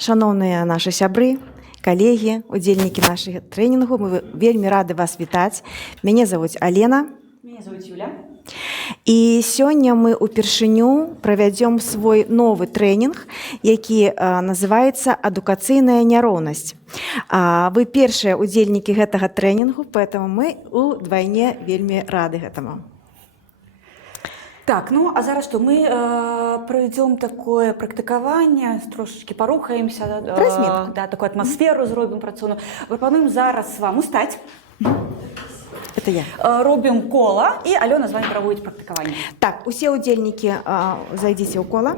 Шановныя нашы сябры, калегі, удзельнікі нашага трэнінгу, мы вельмі рады вас вітаць. Мяне завуць Алена. Меня зовут Юля. І сёння мы ўпершыню правядзём свой новы трэнінг, які называецца «Адукацыйная няроўнасць». Вы першыя удзельнікі гэтага трэнінгу, поэтому мы удвайне вельмі рады гэтаму. Так, ну а зараз что? Мы проведем такое практыкаванне, трошечки порухаемся, да, такую атмосферу зробім працоўную. Прапануем зараз вам устаць. Это я. Робім кола, і Алена з вами праводзіць практыкаванне. Так, усе удзельнікі зайдзіце ў кола.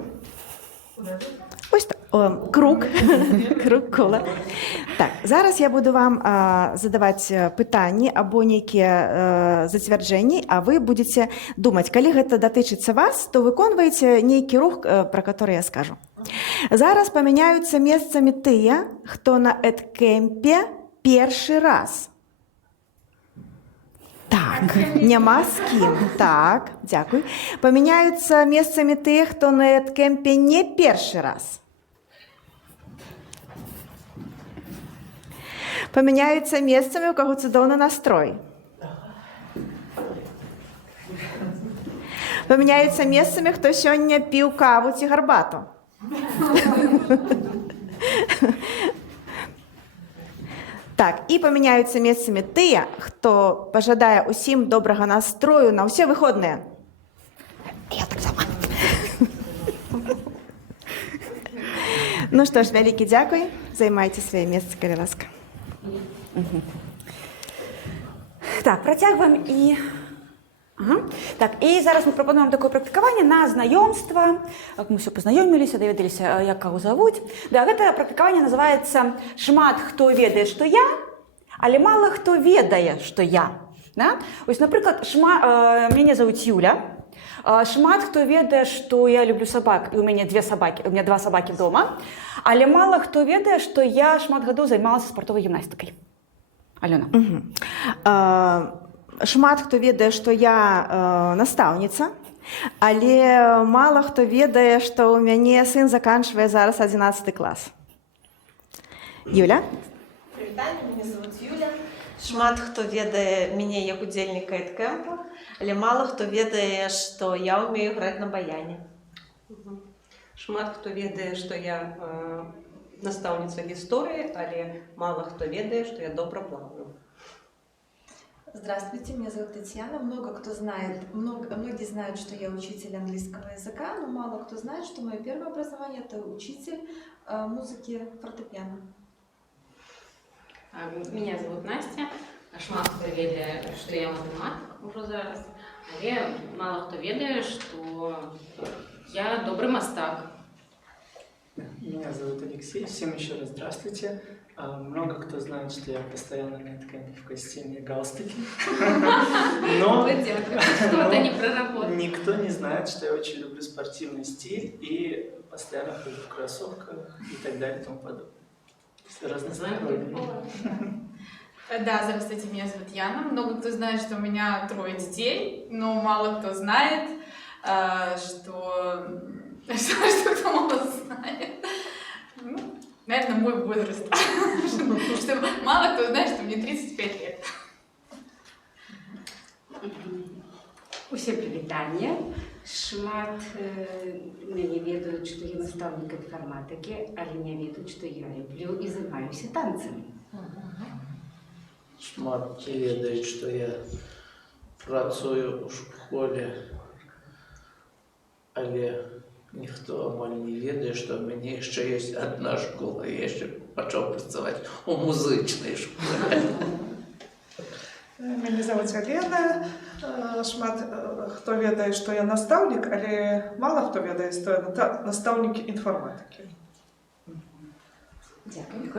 Ось так. Круг. Круг кола. Так, зараз я буду вам задаваць пытанні або нейкія зацвярджэнні, а вы будете думаць, калі гэта датычыцца вас, то выконваеце нейкі рух, пра который я скажу. Зараз памяняюцца месцамі тыя, хто на эдкэмпе першы раз. Так, няма з кім. Так, дзякуй. Памяняюцца месцамі тых, хто на эдкэмпе не першы раз. Памяняюцца месцамі, у каго цудоўны настрой. Памяняюцца месцамі, хто сёння піў каву ці гарбату. Так, і памяняюцца месцамі тыя, хто пажадае ўсім добрага настрою на ўсе выходныя. Я так сама. Ну што ж, вялікі дзякуй. Займайце свае месцы, калі ласка. Так, працягваем і... Так, і зараз мы прапануем такое практыкаванне на знаёмства. Мы ўсё пазнаёміліся, даведаліся, як каго завуць. Да, гэта практыкаванне называецца «Шмат хто ведае, што я, але мала хто ведае, што я». Да? Ось, напрыклад, мяне завуць Юля. Шмат хто ведае, што я люблю сабак, і у мяне два сабакі дома. Але мала хто ведае, што я шмат гадоў займалася спартовай гімнастыкай. Алена. Шмат хто ведае, што я настаўніца, але мала хто ведае, што ў мяне сын заканчвае зараз 11 клас. Юля? Прывітанне, мяне зовут Юля. Шмат хто ведае мяне як удзельніка эдкэмпа, але мала хто ведае, што я ўмею граць на баяне. Шмат хто ведае, што я настаўніца гісторыі, але мала хто ведае, што я добра плаваю. Здравствуйте, меня зовут Татьяна. Многие знают, что я учитель английского языка, но мало кто знает, что мое первое образование – это учитель музыки фортепиано. Меня зовут Настя. Шмат хто ведае, што я матэматык ужо зараз, але мало хто ведае, што я добрый мастак. Меня зовут Алексей. Всем еще раз здравствуйте. Много кто знает, что я постоянно на эдкэмпе в костюме и галстуке. Но что-то не проработал. Никто не знает, что я очень люблю спортивный стиль и постоянно хожу в кроссовках и так далее и тому подобное. Все разносторонние. Да, здравствуйте, меня зовут Яна. Много кто знает, что у меня 3 детей, но мало кто знает, что кто мало знает. Ну, наверное, мой возраст. Что мало кто знает, что мне 35 лет. Усе прывітанне. Шмат мяне ведаюць, што я настаўнік інфарматыкі, але не ведаюць, што я люблю і займаюся танцамі. Шмат не ведаюць, што я працую ў школе, але ніхто амаль не ведае, што ў мяне яшчэ ёсць адна школа, я яшчэ пачаў працаваць у музычнай школе. Мяне зовут Алена. Шмат хто ведае, што я настаўнік, але мала хто ведае, што я настаўнік інфарматыкі. Дзякуй.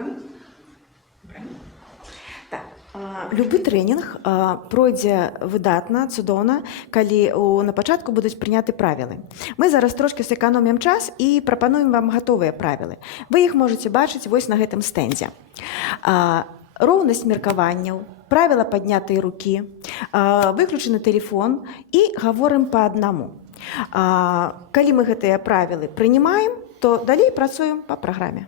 Любы трэнінг пройдзе выдатна, цудоўна, калі на пачатку будуць прыняты правілы. Мы зараз трошкі сэканомім час і прапануем вам гатовыя правілы. Вы іх можаце бачыць вось на гэтым стэндзе. Роўнасць меркаванняў, правіла паднятай рукі, выключаны тэлефон і гаворым па аднаму. Калі мы гэтыя правілы прынимаем, то далей працуем па праграме.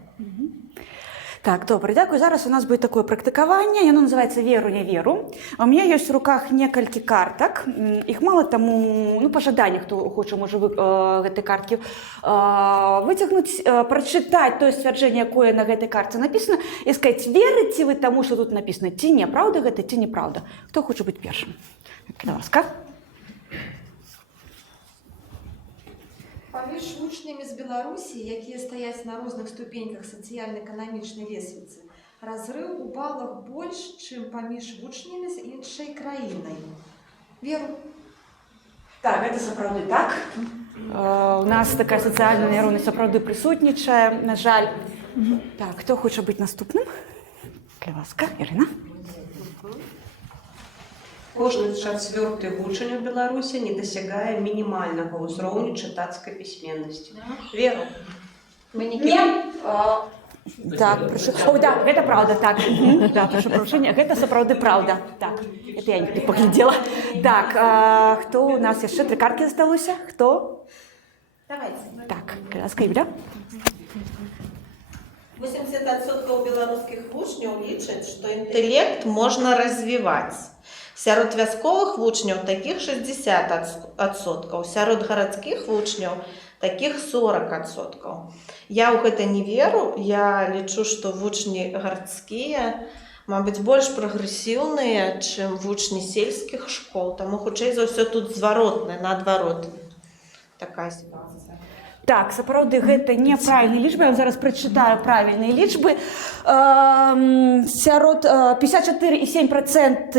Так, добре, дякую. Зараз у нас буде таке практикування, яно називається «Веру, не веру». У мене є в руках некалькі карток. Їх мало, тому, ну, по жаданню, хто хоче, може гэтай картки витягнути, прочитати те ствердження, яке на гэтай картці написано, і сказати, вірите ви тому, що тут написано, ці не, правда гэта, ці неправда. Хто хоче бути першим? Будь ласка. Паміж вучнями з Беларусі, які стаять на розных ступеньках сацыяльна-эканамічнай лесвіцы, разрыв у балах больш, чым паміж вучнямі з іншай краінай. Веру. Так, гэта сапраўды так. У нас такая сацыяльная няроўнасць сапраўды прысутнічае, на жаль. Так, хто хоча быць наступным? Будь ласка, Ірина. Кожны чацвёрты вучань у Беларусі не дасягае мінімальнага ўзроўню чытацкай пісьменнасці. Веру. Так, прошу. О, да, гэта правда, так. Да, прошу прощения, гэта сапраўды правда. Так, это я не паглядзела. Так, хто у нас яшчэ? 3 карткі засталося? Хто? Давайте. Так, будь ласка, Юля. 80% беларускіх вучняў лічаць, што інтэлект можна развіваць. Сярод вясковых вучняў такіх 60%, сярод гарадскіх вучняў такіх 40%. Я ў гэта не веру, я лічу, што вучні гарадскія, мабыць, больш прагрэсіўныя, чым вучні сельскіх школ, таму хутчэй за ўсё тут зваротна, наадварот. Такая сітуацыя. Так, сапраўды, гэта няправільныя лічбы. Я вам зараз прачытаю правільныя лічбы. Сярод 54,7%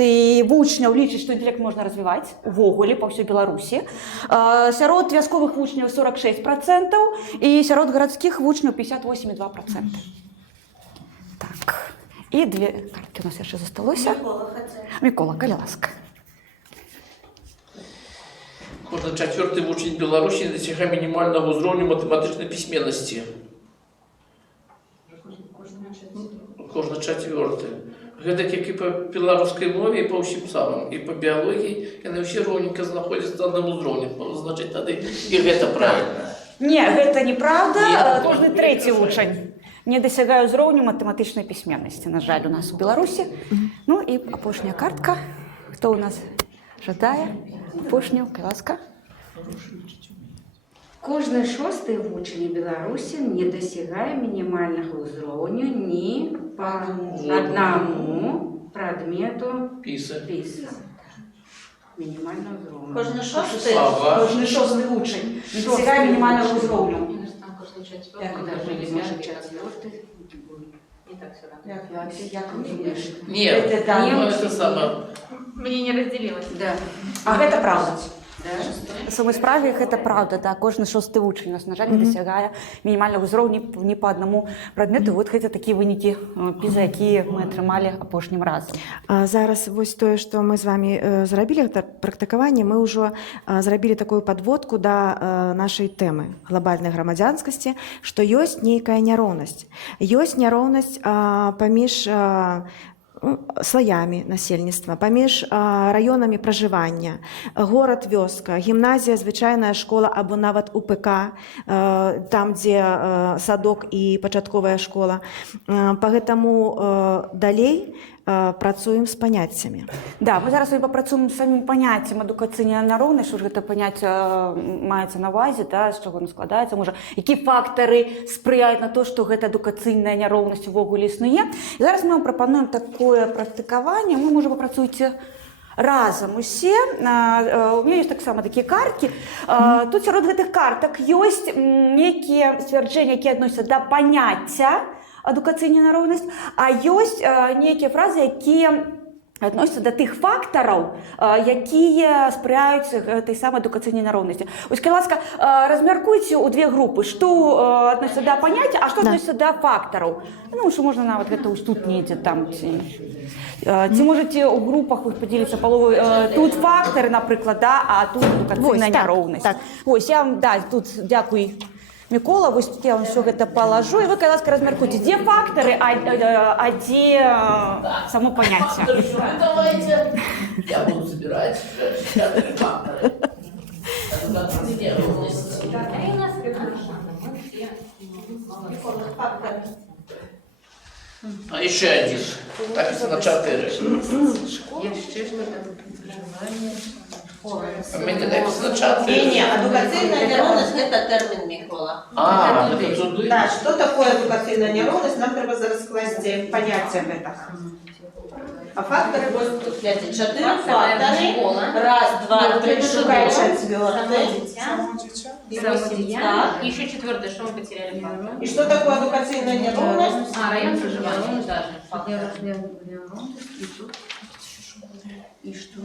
вучняў лічаць, што інтэлект можна развіваць увогуле па ўсёй Беларусі. Сярод вясковых вучняў 46% і сярод гарадскіх вучняў 58,2%. Так, і 2 карткі у нас яшчэ засталося. Мікола, калі ласка. Кожны чацвёрты вучень Беларусі дасягае мінімальнага ўзроўню матэматычнай пісьменнасці. Кожны чацвёрты. Гэта як і па беларускай мове, і па ўсім самым. І па біялогіі яны ўсе роўненька знаходзяцца на адным узроўні. Значыць, тады і гэта правільна. Не, гэта неправда. Кожны трэці вучань не дасягае ўзроўню матэматычнай пісьменнасці, на жаль, у нас у Беларусі. Ну і апошняя картка. Хто у нас жадае? Апошнюю, будь ласка. Кожны 6-й вучань Беларусі не дасягае мінімальнага ўзроўню ні па аднаму прадмету Піса. Мінімальнага ўзроўню. Кожны шосты вучань не дасягае мінімальнага ўзроўню. Ні, це саме. Мне не разделилось. Да. А гэта правда. Да? На самой справе гэта правда, да. Кожны 6-й вучань у нас, на жаль, не дасягае мінімальнага ўзроўню ні па аднаму прадмету. Вот гэта такія вынікі піза, якія мы атрымалі апошнім разам. Зараз вось тое, што мы з вами зрабілі, гэта практыкаванне, мы ўжо зрабілі такую падводку да нашай тэмы глобальнай грамадзянскасці, што ёсць нейкая няроўнасць. Ёсць няроўнасць паміж слоямі насельніцтва, паміж раёнамі пражывання, горад, вёска, гімназія, звычайная школа або нават УПК, там, дзе садок і пачатковая школа. Пагэтаму далей працуем з паняццямі. Да, мы зараз папрацуем з самім паняццем адукацыйная няроўнасць, што ж гэта паняцце маецца на ўвазе, да, з чаго яно складаецца, можа, які фактары спрыяюць на то, што гэта адукацыйная няроўнасць увогуле існуе. І зараз мы вам прапануем такое практыкаванне, мы, можа, папрацуеце разам усе. У меня ёсць таксама такія карткі. Тут сярод гэтых картак ёсць нейкія сцвярджэнні, якія адносяцца да паняцця адукацыйная няроўнасць, а ёсць нейкія фразы, якія адносяцца да тых фактараў, якія спрыяюць гэтай самай адукацыйнай няроўнасці. Вось, калі ласка, размяркуйце ў 2 групы, што адносіцца да паняцця, а што адносіцца да фактараў. Ну, што можна нават гэта ось тут недзе там. Ці можаце ў групах падзеліцца паловы, тут фактары, напрыклад, да, а тут адукацыйная няроўнасць. Вось, я вам, да, тут дзякуй, Мікола, вось я вам все гэта палажу, і вы, калі ласка, размяркуйце, дзе фактары, а дзе само паняцце. Давайте. Я буду собирать факторы. А еще один. Так, на 4. Jeszcze А мені так на 4. Не, адукаційна неровність – це термін Микола. А, это туди. Так, що таке адукаційна неровність, нам треба зараз скласти поняття этого. А фактори будуть тут 4 фактори. Раз, два, три, шукай четвертый. Семья. И еще 4, что мы потеряли фактор. І що таке адукаційна неровність? А, район проживания, ну даже. И что?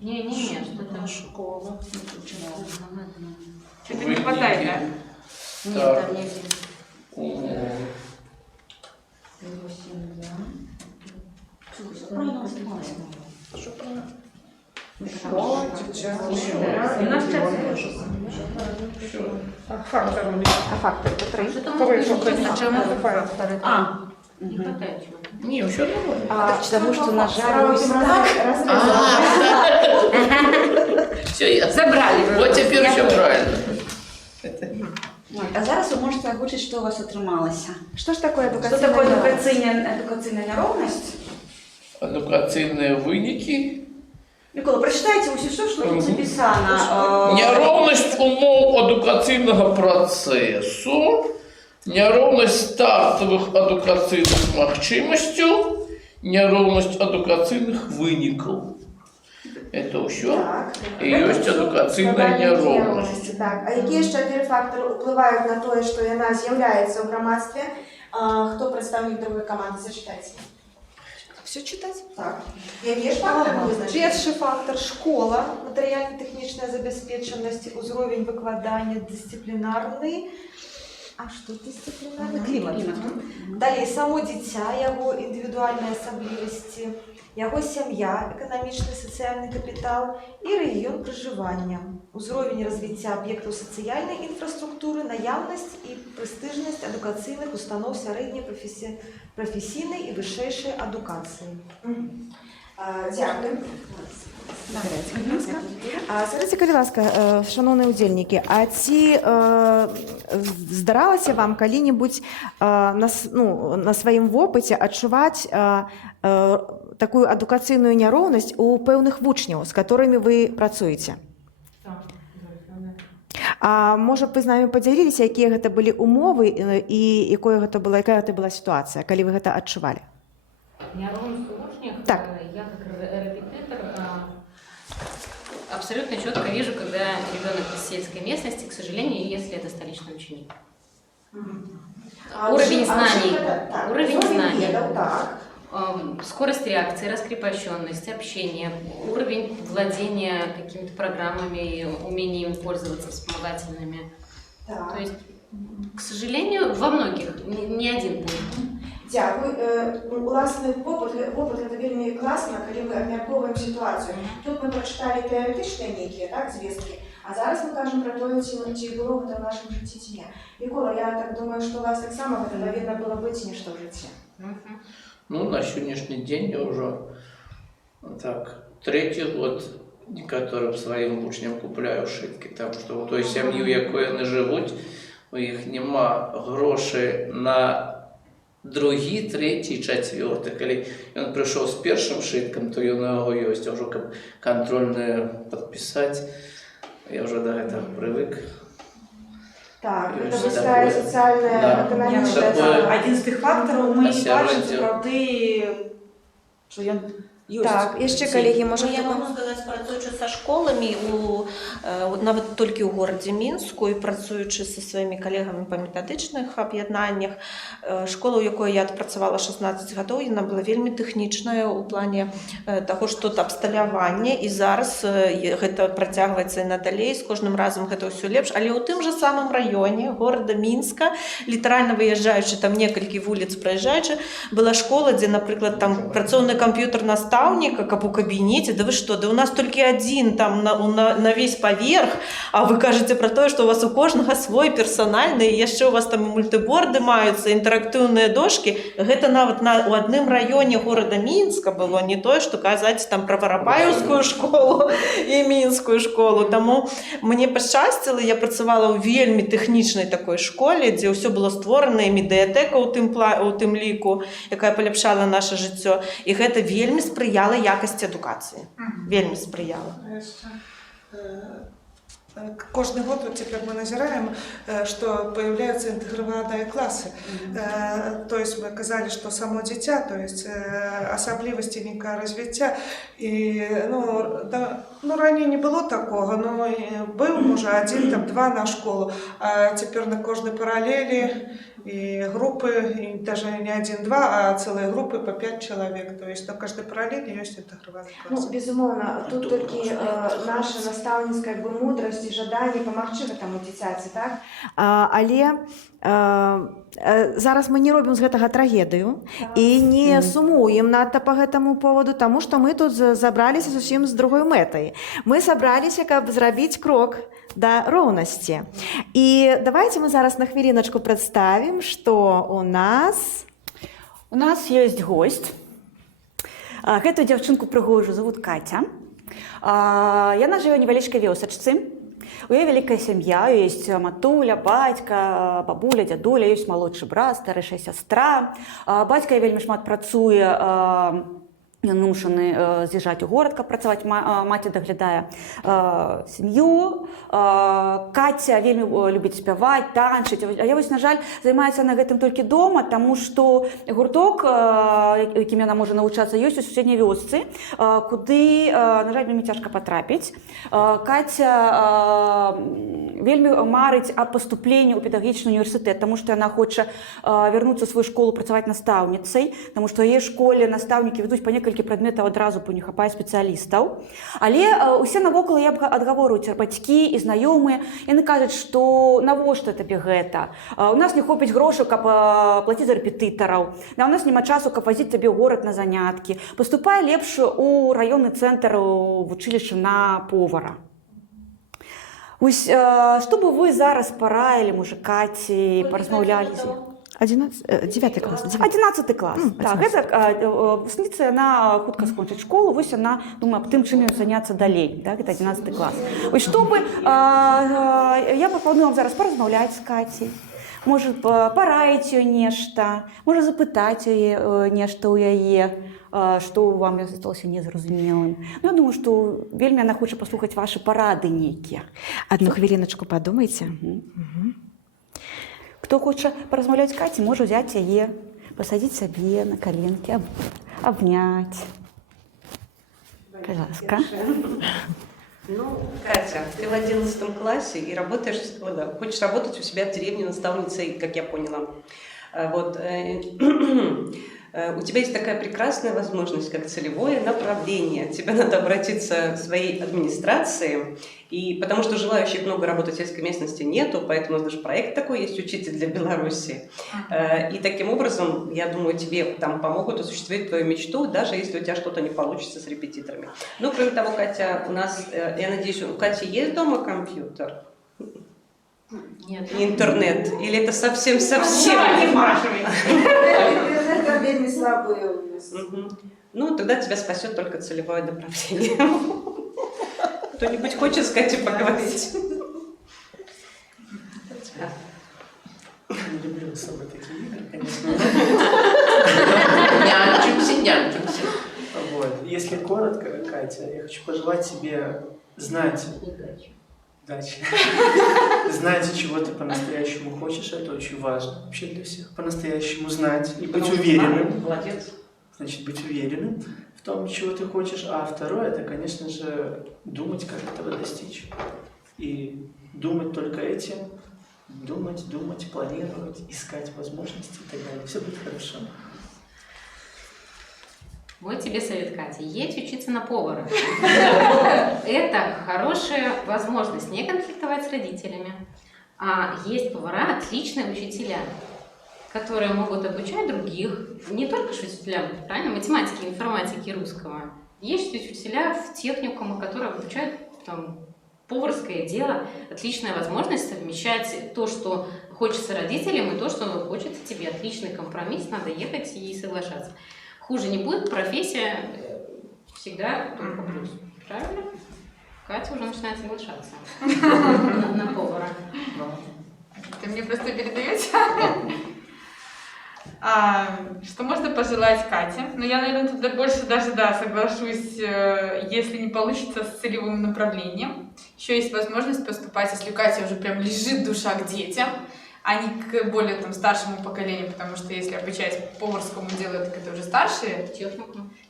Не, что-то школа. Что-то не хватает, да? Нет, Так. там нет. Его семья. Правильно осталось. Школа, дитя, У нас 4. фактор у них. А фактор – це 3. Какой фактор? А чем А, не хватает чего-то? Не, все нормально. потому что нажали. Все, я Забрали. Вот теперь все правильно. А зараз ви можете озвучити, що у вас отрималося. Що ж таке Що адукаційна таке неровність? адукаційна неровність? Адукаційні виніки. Микола, прочитайте усе, що тут записано. Неровність умов адукаційного процесу, неровність стартових адукаційних можливостей, неровність адукаційних виників. Это все. Так. І є адукаційна неровність. Так. А які ще 4 фактори впливають на те, що вона з'являється у громадстві? Хто представник другої команди? Зачитайте. Все читать? Так. Які ж фактори визначені? Перший фактор – школа, матеріально-технічна забезпеченість, узровень викладання, дисциплінарний. А що дисциплінарний? Клімат. Далі само дитя, його індивідуальні особливості, його сім'я, економічний соціальний капітал і регіон проживання, узровень розвиття об'єктів соціальної інфраструктури, наявність і престижність адукаційних установ середньої професійної і вищої адукації. Дякую. Скажіть, будь ласка, шановні удільники, а ці здаралося вам коли-небудь на своєму опиті відчувати таку адукаційну неровність у певних учнів, з якими ви працюєте? А може б ви з нами поділилися, які це були умови і яка це була ситуація, коли ви це відчували? Неровность в учнях. Так. Я как репетитор абсолютно четко вижу, когда ребенок из сельской местности, к сожалению, если это столичный ученик. Уровень знаний, скорость реакции, раскрепощенность, общение, уровень владения какими-то программами, умение им пользоваться вспомогательными. Так. То есть, к сожалению, во многих, не один пункт. Дякую. Власне, попит це вельми класно, коли ми обмірковуємо ситуацію. Тут ми прочитали теоретичні які, так, звістки, а зараз ми кажемо про те, чи було це в нашому житті чи ні. Микола, я так думаю, що у вас так само це повинно було бути, ніж в житті. Ну, на сегодняшний день я уже так, 3-й год некоторым своим учням купляю шитки, тому що в той сім'ї, в якої вони живуть, у них нема грошей на другий, 3-й, 4-й. Коли він прийшов з першим шитком, то у нього є вже контрольне підписати. Я вже до этого привык. Так, І це ось війська таке. соціальне, Да. економічне. Такое. Один з тих факторів ми Освітлення. бачимо, правди, що він є. Так, і ще колеги, може, Я можу сказати, працюючи зі школами, навіть тільки у городі Мінську, і працюючи зі своїми колегами по методичних об'єднаннях, школа, у якої я працювала 16 років, вона була вельми технічною у плані того, що тут обсталявання, і зараз це протягується і надалі, з кожним разом це все лепше, але у тим же самому районі города Мінська, літерально виїжджаючи там кілька вулиць проїжджаючи, була школа, де, наприклад, там працівний комп'ютерна станція, настаўніка, каб у кабінеце, да вы што, да у нас толькі адзін там на весь паверх, а вы кажаце пра тое, што у вас у кожнага свой персанальны, і яшчэ у вас там мультыборды маюцца, інтэрактыўныя дошкі. Гэта нават у адным раёне горада Мінска было, не тое, што казаць там пра Варапаеўскую школу і мінскую школу. Таму мне пашчасціла, я працавала ў вельмі тэхнічнай такой школе, дзе ўсё было створана, і медыятэка у тым ліку, якая паляпшала наша жыццё. І гэта вельмі спрыяла якасці адукацыі. Вельмі спрыяла. Каждый год вот теперь мы назираем, что появляются интегрированные классы. То есть мы казали, что само дитя, то есть особливости развития. И, ранее не было такого, но был уже один, там, два на школу. А теперь на каждой параллели и группы, и даже не один-два, а целые группы по 5 человек. То есть на каждой параллели есть интегрированный класс. Ну, безумовно, тут толькі наша настаўніцкая мудрость і жаданне памагчы гэтаму дзіцяці, так? Але зараз мы не робім з гэтага трагедыю і не сумуем надта па гэтаму поводу, таму што мы тут забраліся зусім з другой мэтай. Мы сабраліся, каб зрабіць крок да роўнасці. І давайте мы зараз на хвіліначку прадставім, што у нас ёсць госць. Гэтую дзяўчынку прыгожую завут Катя. Яна жыве ў невялічкай вёсачцы. У яе вялікая сям'я, ёсць матуля, бацька, бабуля, дзядуля, ёсць малодшы брат, старэйшая сястра. Бацька вельмі шмат працуе, ён вымушаны з'язджаць у горад, каб працаваць, маці даглядае сям'ю. Каця вельмі любіць спяваць, танчыць. А я вось, на жаль, займаецца на гэтым толькі дома, таму што гурток, якім яна можа навучацца, ёсць у суседняй вёсцы, куды, на жаль, вельмі цяжка патрапіць. Каця вельмі марыць аб паступленні ў педагагічны універсітэт, таму што яна хоча вярнуцца ў сваю школу працаваць настаўніцай, таму што ў яе школе настаўнікі вядуць па некалькі прадметаў адразу, бо не хапае спецыялістаў. Але усе навокал яе адгаворваюць бацькі і знаёмыя. Яны кажуць, што навошта табе гэта? У нас не хопіць грошаў, каб плаціць за рэпетытараў. У нас няма часу, каб вазіць табе ў горад на заняткі. Паступай лепш у раённы цэнтр вучылішча на повара. Вось, што бы вы зараз параілі, можа, Каці, паразмаўлялі? 9 клас. 11 клас. Так, гэта выпускніца, яна хутка скончыць школу, вось яна думае аб тым, чым ёй заняцца далей. Так, гэта 11 клас. Вось, што бы, я прапаную вам зараз паразмаўляць з Кацей, можа, параіць ёй нешта, можа, запытаць яе нешта ў яе, што вам засталося незразумелым. Я думаю, што вельмі яна хоча паслухаць вашы парады нейкія. Адну хвіліначку падумайце. Хто хоча паразмаўляць з Каці, можа ўзяць яе, пасадзіць сабе на каленкі, абняць. Пожалуйста. Ну, Катя, ты в 11 классе и хочешь работать у себя в деревне наставницей, как я поняла. Вот. У тебя есть такая прекрасная возможность, как целевое направление. Тебе надо обратиться к своей администрации, и потому что желающих много работать в сельской местности нету, поэтому у нас даже проект такой есть «Учитель для Беларуси». И таким образом, я думаю, тебе там помогут осуществить твою мечту, даже если у тебя что-то не получится с репетиторами. Ну, кроме того, Катя, у нас, я надеюсь, у Кати есть дома компьютер? Нет. Интернет? Или это совсем-совсем? Это вельми слабые у нас. Ну, тогда тебя спасет только целевое направление. Кто-нибудь хочет с Катей поговорить? Не люблю особо такие игры, конечно. Нянчимся. Вот. Если коротко, Катя, я хочу пожелать тебе знать... Удачи. Знать, чего ты по-настоящему хочешь, это очень важно вообще для всех. По-настоящему знать и быть уверенным. Молодец. Значит, быть уверенным в том, чего ты хочешь. А второе, это, конечно же, думать, как этого достичь. И думать только этим. Думать, планировать, искать возможности и так далее. Все будет хорошо. Вот тебе совет, Катя. Едь учиться на повара. Это хорошая возможность не конфликтовать с родителями. А есть повара, отличные учителя, которые могут обучать других, не только ж учителям, правильно, математики, информатики, русского. Есть учителя в техникуме, которые обучают там, поварское дело. Отличная возможность совмещать то, что хочется родителям, и то, что хочется тебе. Отличный компромисс, надо ехать и соглашаться. Хуже не будет, профессия всегда только плюс. Правильно? Катя уже начинает соглашаться на повара. Ты мне просто передаете? Что можно пожелать Кате? Ну, я, наверное, тут больше даже, да, соглашусь, если не получится с целевым направлением. Еще есть возможность поступать, если у Кати уже прям лежит душа к детям, а не к более там старшему поколению, потому что если обучать поварскому делу, так это уже старшие.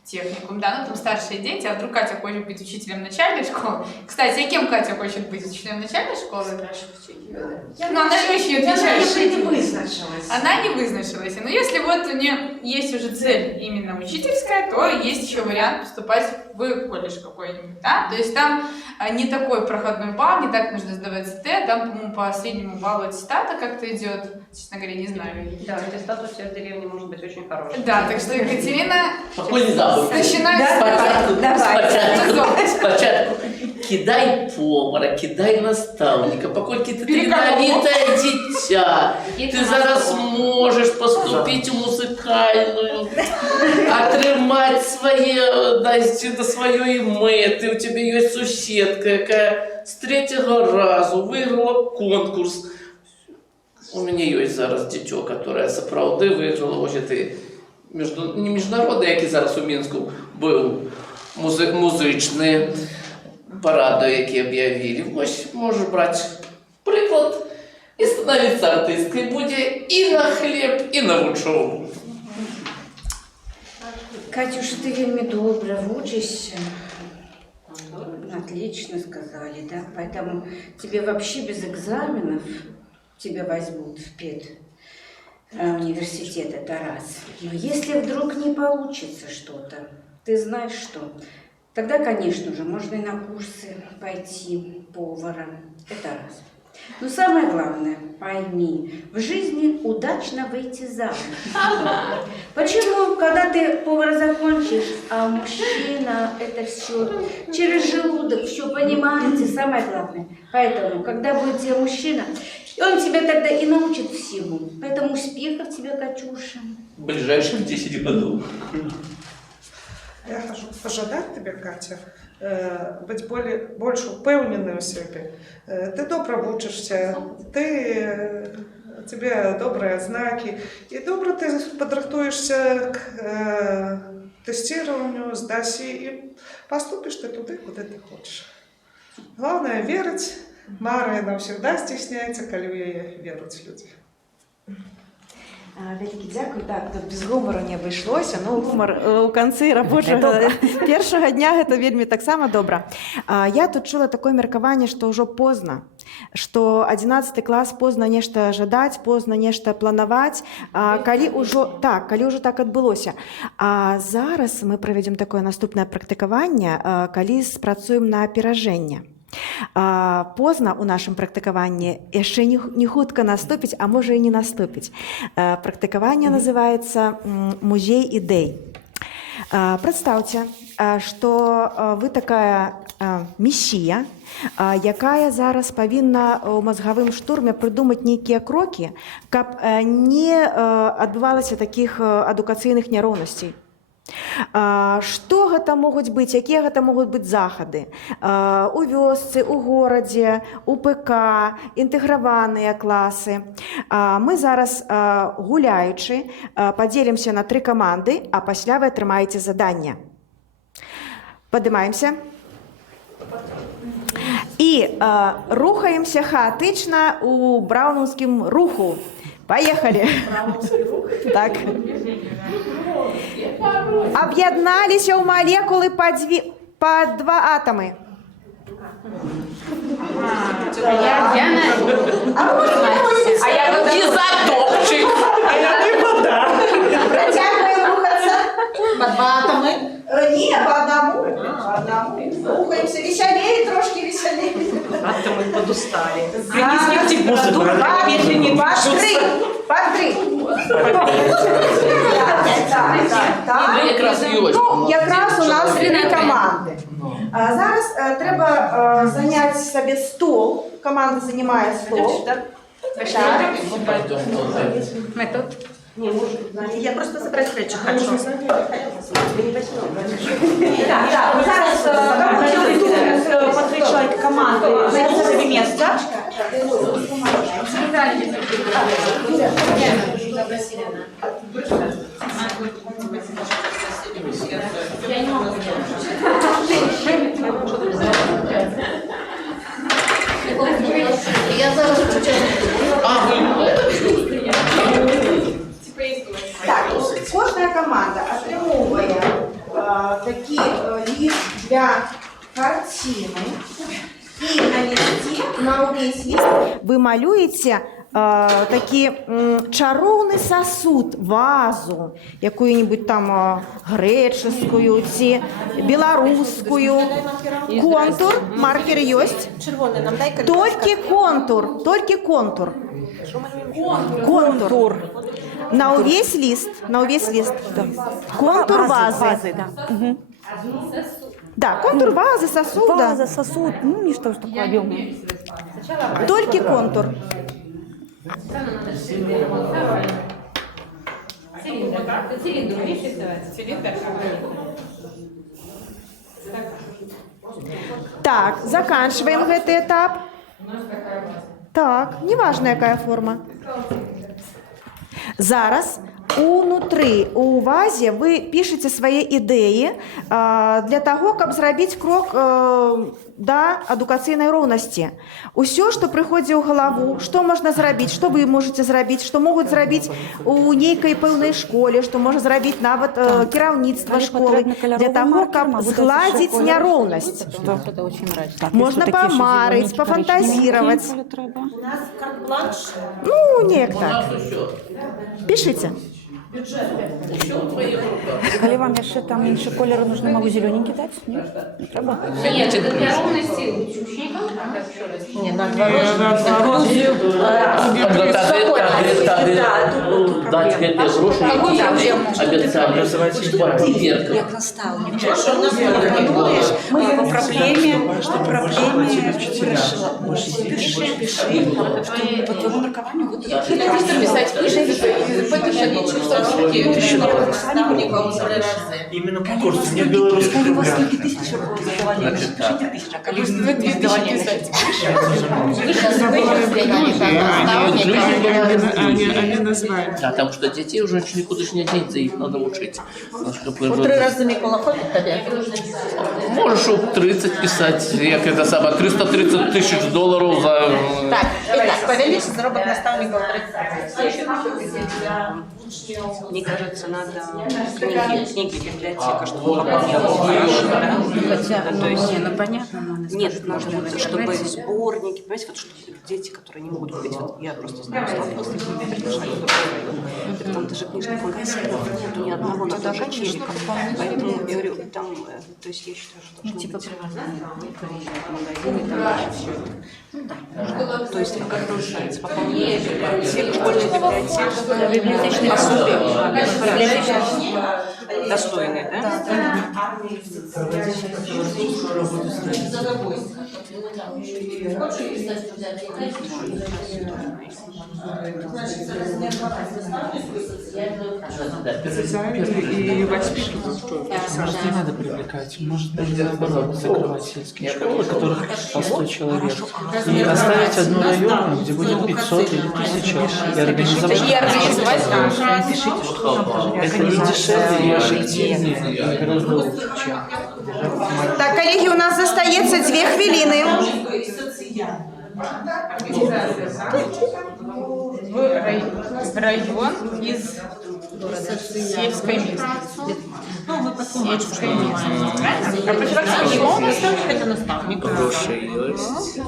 Техникум, да, ну там старшие дети, а вдруг Катя хочет быть учителем начальной школы. Кстати, а кем Катя хочет быть? Учителем начальной школы? Ну, она же очень отвечающая. Она не вызначилась. Она не вызначилась. Но если вот у нее есть уже цель именно учительская, то есть еще вариант поступать в колледж какой-нибудь, да? То есть там не такой проходной балл, не так нужно сдавать СТ, там, по-моему, по среднему баллу аттестата как-то идет, честно говоря, не знаю. Да, аттестат у тебя в деревне может быть очень хороший. Да, так что Екатерина... Спочатку кидай повара, кидай наставника, покольки ти талановите дитя, ти зараз можеш поступити у музикальну, отримати до своєї мети. У тебе є сусідка, яка з 3-го разу виграла конкурс. У мене є зараз дитё, яке справді виграло, ось ти не міжнародний, який зараз у Мінську був, музичний параду, які об'явили. Ось можеш брати приклад і становитися артисткою буде і на хліб, і на учебу. Катюша, ты вельми добра, учишься. Отлично сказали, да? Поэтому тебе вообще без экзаменов тебя возьмут в педуниверситет, это раз. Но если вдруг не получится что-то, ты знаешь что, тогда, конечно же, можно и на курсы пойти повара, это раз. Но самое главное, пойми, в жизни удачно выйти замуж. Почему? Когда ты повара закончишь, а мужчина это все через желудок, все понимаете, самое главное. Поэтому, когда будет тебе мужчина, он тебя тогда и научит всему. Поэтому успехов тебе, Катюша. Ближайших 10 годов. Я хочу пожелать тебе, Катя, быть больше упевненной в себе. Ты добро учишься, тебе добрые знаки, и добро ты подрихтуешься к тестированию, сдашь и поступишь ты туда, куда ты хочешь. Главное верить. Мара навсегда стесняется, коли ей верят люди. Вялікі дякую. Так, тут без гумору не обійшлося, ну гумор у канцы рабочего першага дня гэта вельмі таксама добра. Я тут чула такое меркаванне, што ўжо позна, што 11 клас позна нешта жадаць, позна нешта планаваць, калі ўжо так адбылося. А зараз мы правядзем такое наступнае практыкаванне, калі спрацуем на аперажэнне. Позна у нашым практыкаванні яшчэ не хутка наступіць, а можа і не наступіць. Практыкаванне называецца «Музей ідэй». Прадстаўце, што вы такая месія, якая зараз павінна ў мазгавым штурме прыдумаць нейкія крокі, каб не адбывалася такіх адукацыйных няроўнасцей. Што гэта могуць быць, якія гэта могуць быць захады у вёсцы, у горадзе, у ПК, інтэграваныя класы. Мы зараз, гуляючы, падзелімся на 3 каманды, а пасля вы атрымаеце заданне. Падымаемся. І рухаемся хаатычна у браўнаўскім руху. Поехали. Так. Об'єдналися у молекули по 2 атоми. Изотопчик. Протягиваем рухаться по 2 атоми. Ні, по одному. Рухаемся веселее, трошки веселее. Атомы подустали. По 3. Так. Ну, якраз і ось. Ну, якраз у нас три команди. Зараз треба зайняти собі стол. Команда займає стол. Так. Мы тут. Я просто забрать речі хочу. Так, зараз по 3 чоловіка команди займуть собі місце. Так, кожна команда отримує такий лист для картини. І на листі, на увесь лист ви малюєте такий чаровний сосуд, вазу, якою-небудь там греческую, білоруською. Контур, маркер є. Червоний нам дай Тільки контур, тільки контур. Контур. На увесь лист, да. Контур вази. Да, контур вази, сосуда. Ваза, сосуд, ну не что ж такое объемное. Только контур. Цилиндр умеешь рисовать? Цилиндр. Так, заканчиваем этот этап. Так, неважно, какая форма. Зараз унутры, у вазі ви пишете свої ідеї для того, каб зробити крок до адукаційної роўнасці. Усё, што прыходзіць у галаву, што можна зрабіць, што вы можете зрабіць, што могуць зрабіць у нейкай пэўнай школе, што можа зрабіць нават кіраўніцтва школы, для того, каб згладзіць няроўнасць. Можна памарыць, пафантазировать. У нас карт-бланш. Ну, неяк так. Пишите. Коли вам еще там меньше колера нужно, могу зелененький дать? Нет? Не треба? Нет, это для ровности ученикам. Ні, наоборот. Дать гэты грошы, які обяцалі. Як наставник. Мы по проблеме вырашила. Пиши, по твоему маркованию. Вот Быстро писать, пишите, потушить, что Наставником 3 рази. Именно по курсу, не в белорусских рублях. тысячи задавали, пишите тысячу, а коли Вы 2000 писать. Они называют. А там что, детей уже никуда ж не деться, их надо учить. У 3 рази Микола ходить тобі? Можешь у 30 писать, як это самое, 330 тысяч долларов за... Так, і так, повеліть зробити наставником 30. Мне кажется, надо книги библиотека, чтобы пополняла. Хотя, То есть, ну понятно, но нет, нужно, чтобы сборники, понимаете, вот чтобы дети, которые не могут купить, вот я просто знаю, сталкивалась с такими приглашали в другой район, там даже книжных магазинов нету ни одного на тот же Чириков, поэтому я говорю, там, то есть я считаю, что должны быть магазины, там все это. Ну да, то есть как получается, пополнение всех школьных библиотек, библиотечные пособия, достойные, да? И воспитывают, что Может, не надо привлекать, может, даже наоборот, закрывать сельские школы, в которых по 100 человек, и оставить одну районную, где будет 500 или 1000, и организовать. Это и дешевле, и эффективнее, и гораздо лучше, чем держать маленькие. Так, коллеги, у нас остается 2 хвилины. В район из сельской местности. Сельской местности. А почему наставник это наставник? Гроши есть.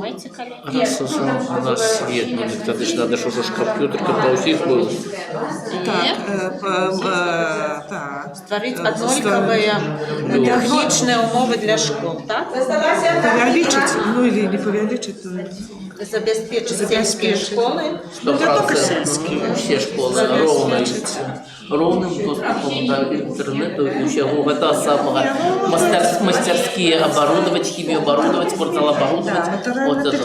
Раз уже у нас свет, ну, тогда ж надо, чтобы уж компьютер как у всех был. Створити однолікові технічні умови для школ, так? Повяличить, ну или не повяличить, то Забезпечити сільські школи. 100%. Все школы ровным доступом до интернета и всего. Это самое. Мастерские оборудовать, химию оборудовать, спортзал оборудовать. Вот это.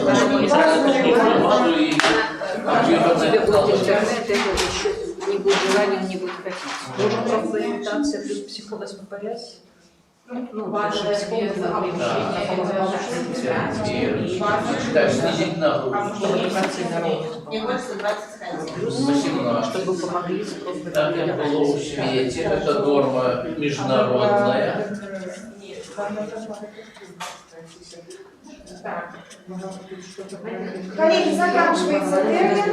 Интернет это еще не будет желания, не будет хотеть. Может, просто имитация плюс психолог-смотрясь? Ну, Базовое без Снизить на Не больше 20 чтобы помогли Так как было в свете, это норма международная. Коллеги, заканчивается термин,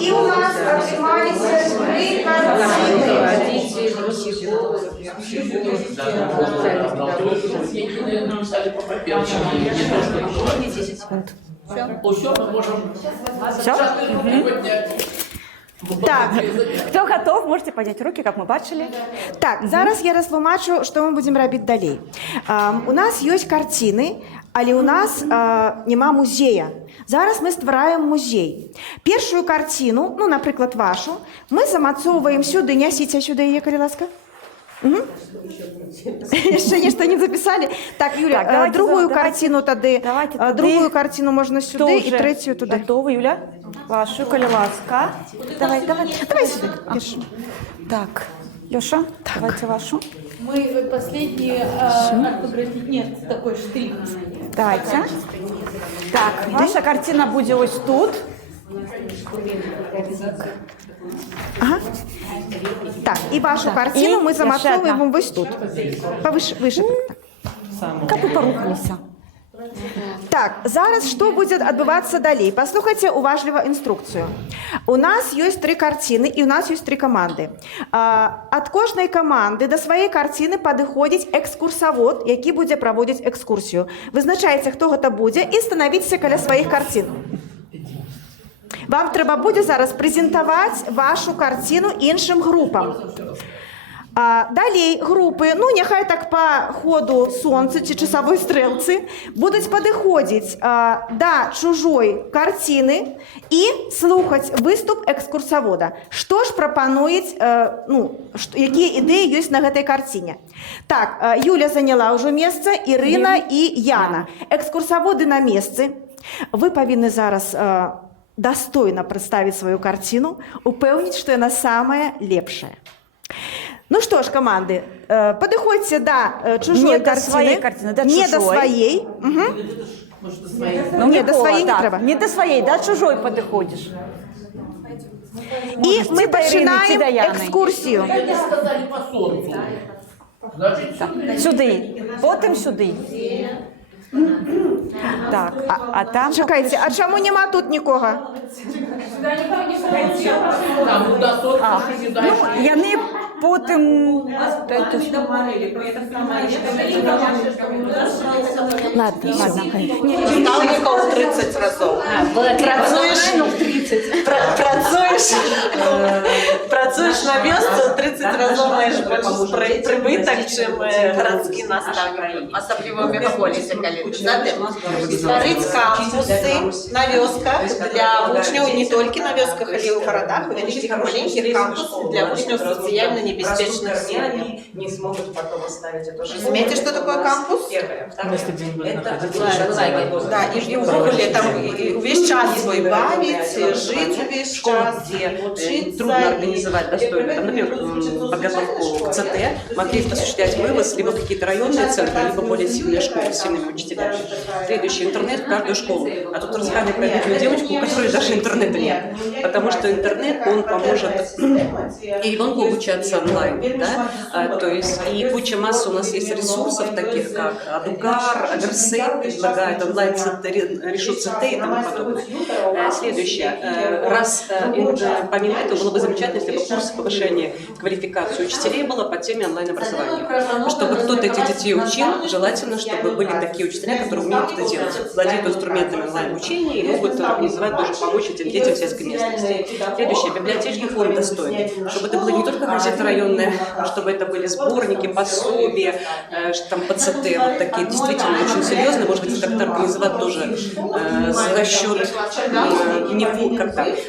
и у нас отжимались 3 Все, мы можем. Все? Так, Хто готов, можете поднять руки, як ми бачили. так, зараз я растлумачу, што мы будзем рабіць далей. У нас ёсць карціны, але у нас няма музея. Зараз мы ствараем музей. Першую карціну, ну, напрыклад, вашу, мы замацоўваем сюды, нясіце сюды яе, калі ласка. Яшчэ нешта не запісалі. Так, Юля, Так, давайте другую давайте- карціну тады. давайте туды. Другую карціну можна сюди і третю туди. Готовы, Юля? Вашу, коли ласка. Давай сюди. Першу. Так, Леша, давайте вашу. Мы последний орфографии нет такой штрих. Давайте. Так, ваша картина буде ось тут. Ага. Так, і вашу карціну і ми ще замацовуємо одна. ось тут. Вище. Як ви порухалися? Так, зараз што будзе адбывацца далей? Паслухайце уважліва інструкцыю. У нас ёсць 3 карціны і у нас ёсць 3 каманды. Ад кожнай каманды да сваёй карціны падыходзіць экскурсавод, які будзе праводзіць экскурсію. Вызначаеце, хто гэта будзе, і станавіцеся каля сваіх карцін. Вам трэба будзе зараз прэзентаваць вашу карціну іншым групам. Далей групы, ну няхай так па ходу сонца ці часовой стрэлцы, будуць падыходзіць да чужой карціны і слухаць выступ экскурсавода. Што ж прапануюць, якія ідэі ёсць на гэтай карціне. Так, Юля заняла ўжо месца, Ірына і Яна. Экскурсаводы на месцы. Вы павінны зараз дастойна прадставіць сваю карціну, упэўніць, што яна самая лепшая. Ну что ж, команды, подыходите до чужой картины, до не чужой. до своей. Угу. Ну, не до своей не так, треба. Не до своей, до чужой подыходишь. И мы начинаем экскурсию. Сказали по солнцу. Значит, Сюди, потім сюди. Так, а там... Чекайте, а чому нема тут нікого? там туда солнце, сюда. Ну, яны потім... Ладно. Наставников 30 разів. Працюєш на місце, 30 разів маєш більше прибиток, чим городські наставники. Особливо в мегаполісі, коли знаєте. Створити кампуси на вёсках для учнів, не тільки на вёсках, але й у городах, великих і маленьких кампусів для учнів соціально небезпечних сімей. не смогут потом оставить эту жизнь. Знаете, что такое кампус? Первое. Второе. Да, и в Google там весь час свой бавить, жить весь час, Где учиться. трудно организовать достойно, там, например, подготовку к ЦТ, могли осуществлять вывоз либо в какие-то районные центры, либо более сильные школы с сильными учителями. Следующий интернет в каждую школу. А тут рассказали про бедную девочку, у которой даже интернета нет. Потому что интернет, он поможет и ребенку обучаться онлайн. Да? То есть и куча массы у нас есть ресурсов, таких как Адугар, Аверсейт, предлагает онлайн-ЦТ, решу ЦТ и тому подобное. Следующее. Помимо этого было бы замечательно, если бы курсы повышения квалификации концентрация учителей была по теме онлайн-образования. Чтобы кто-то этих детей учил, желательно, чтобы были такие учителя, которые умеют это делать, владеют инструментами онлайн-обучения и могут организовать, тоже помочь этим детям в сельской местности. Следующее. Библиотечный фонд достойный. Чтобы это было не только газеты районные, а чтобы это были сборники, пособия, там, ПЦТ, вот такие действительно очень серьезные. Может быть, как-то организовать тоже за счет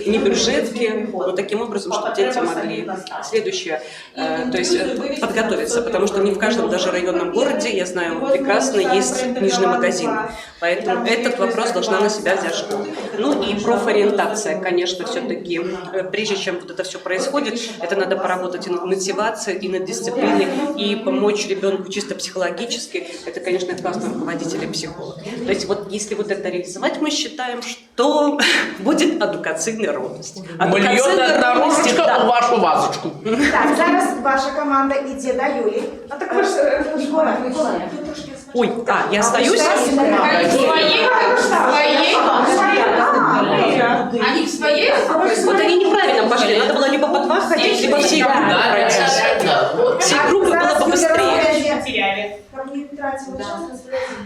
не бюджетки, но таким образом, чтобы дети могли. Следующее. То есть подготовиться, потому что не в каждом даже районном городе, я знаю прекрасно, есть книжный магазин. Поэтому этот вопрос должна на себя взять школа. Ну и профориентация, конечно, все-таки, прежде чем вот это все происходит, это надо поработать и над мотивацией, и над дисциплиной, и помочь ребенку чисто психологически. Это, конечно, классный руководитель и психолог. То есть вот если вот это реализовать, мы считаем, что будет адукаційний рост. Мільйон одна ручка у вашу вазочку. Так, зараз ваша команда йде до Юлі. А так ви ж школа. Ой, я остаюсь? Они в своей? Вот они неправильно пошли. Надо было либо по два ходить, либо всей группы пройти. Всей группы было бы быстрее.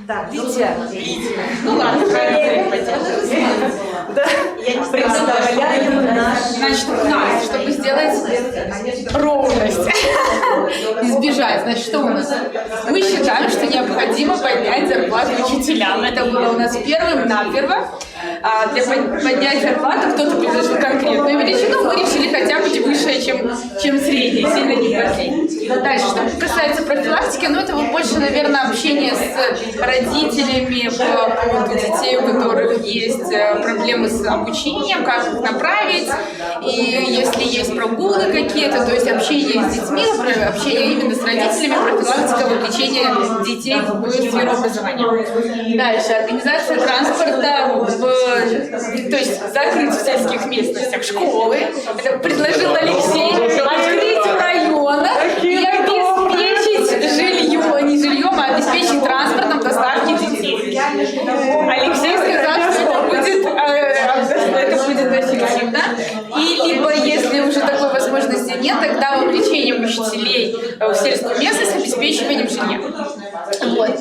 Так, Витя. Ну ладно, Представляем наш... Значит, у нас, чтобы сделать ровность, избежать, значит, что у нас? Мы считаем, что необходимо поднять зарплату учителям. Это было у нас первым-наперво. Для поднять зарплату кто-то предложил конкретную величину, мы решили хотя бы выше, чем средняя, сильно не последняя. Дальше, что касается профилактики, это вот больше, наверное, общение с родителями по поводу детей, у которых есть проблемы с обучением, как их направить, и если есть прогулы какие-то, то есть общение с детьми, общение именно с родителями, профилактика вовлечения детей в сферу образования. Дальше, организация транспорта, то есть закрыть в сельских местностях школы, это предложил Алексей, открыть в районах и обеспечить жилье, не жильем, а обеспечить транспортом доставки детей. Алексей сказал, что это будет эффективно. И либо, если уже такой возможности нет, тогда вовлечением учителей в сельскую местность обеспечиванием жилья. Вот.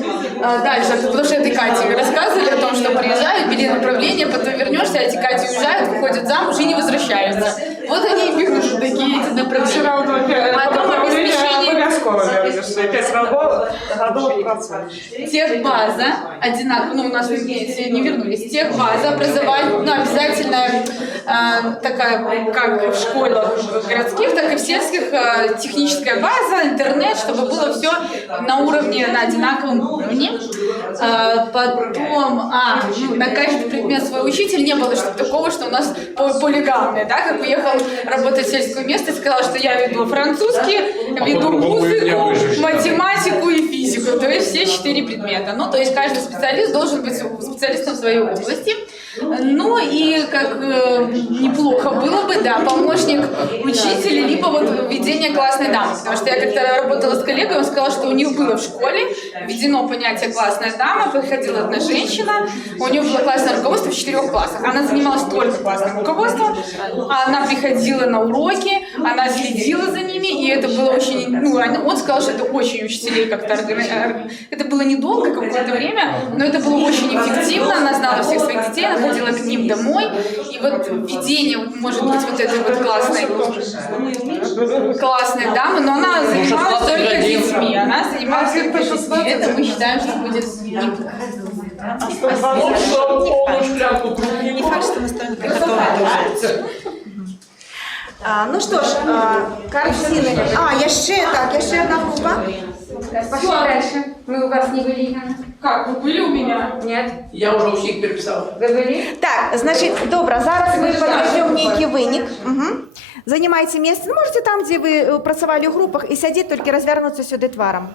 Дальше, потому что этой Кате рассказывали о том, что приезжают, бери направление, потом вернешься, а эти Кати уезжают, выходят замуж и не возвращаются. Вот они и бегут такие эти направления. Потом обеспечение... Техбаза, одинаково, у нас не вернулись, техбаза, образование, обязательно такая, как в школах городских, так и в сельских, техническая база, интернет, чтобы было все на уровне, на одинаковом уровне. Потом, на каждый предмет свой учитель, не было что-то такого, что у нас полигамное, да, как уехал работать в сельскую местность, сказал, что я веду французский, веду музыку, математику и физику, то есть все 4 предмета. То есть каждый специалист должен быть специалистом в своей области. Ну и как неплохо было бы, да, помощник учителя, либо вот введение классной дамы. Потому что я как-то работала с коллегой, он сказал, что у них было в школе введено понятие классная дама, приходила одна женщина, у нее было классное руководство в 4 классах. Она занималась только классным руководством, она приходила на уроки, она следила за ними, и это было очень, он сказал, что это очень учителей как-то, это было недолго, какое-то время, но это было очень эффективно, она знала всех своих детей, она ходила к ним домой, и вот введение, может быть, вот этой вот классной дамы, но она занималась только детьми, это мы считаем, что будет неплохо. Не факт, что мы станем готовы. Ну що ж, картини. Ще одна група. Пошли дальше. Мы у вас не были, Ганна? Как, вы были у меня? Нет. Я вже всіх переписав. Вы были? Так, значить, добре, зараз ми підведемо некий виник. Угу. Займайте місце. Можете там, де ви працювали у групах, і сидіть, тільки розвернутися сюди тваром.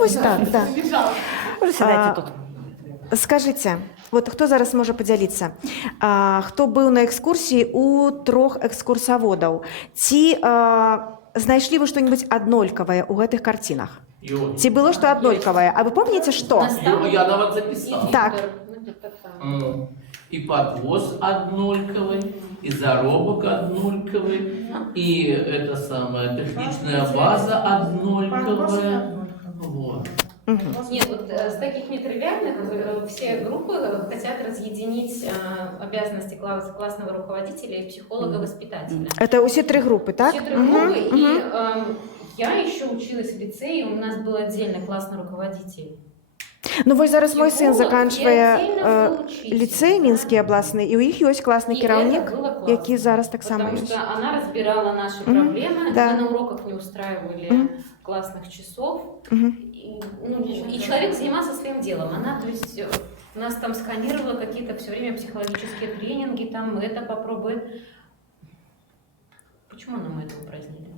Ось так, так. Сідайте тут. Скажите, вот хто зараз може поділитися? Хто був на екскурсії у 3 екскурсоводів? Ці знайшли ви что-нибудь однольковое у этих картинах? Ці было что однольковое? А вы помните, что? Я на вас записал. Так. и подвоз однольковый, и заработок однольковый, и это самая техничная база однольковая. Вот. Нет, вот с таких нетривиальных все группы хотят разъединить обязанности классного руководителя и психолога-воспитателя. Это все 3 группы, так? Все 3 группы, и я еще училась в лицее, у нас был отдельный классный руководитель. Ну, вось зараз мой сын Психолог заканчивае і аддзельна вучитель. ліцэй мінскі абласны, і ў іх ёсць класны И кіраўнік, это было классно, які зараз таксама потому ёсць. что она разбирала наши проблемы, да. мы на уроках не устраивали классных часов, и человек занимался своим делом. Она, то есть, у нас там сканировала какие-то все время психологические тренинги, там это попробует. Почему нам это упразднили?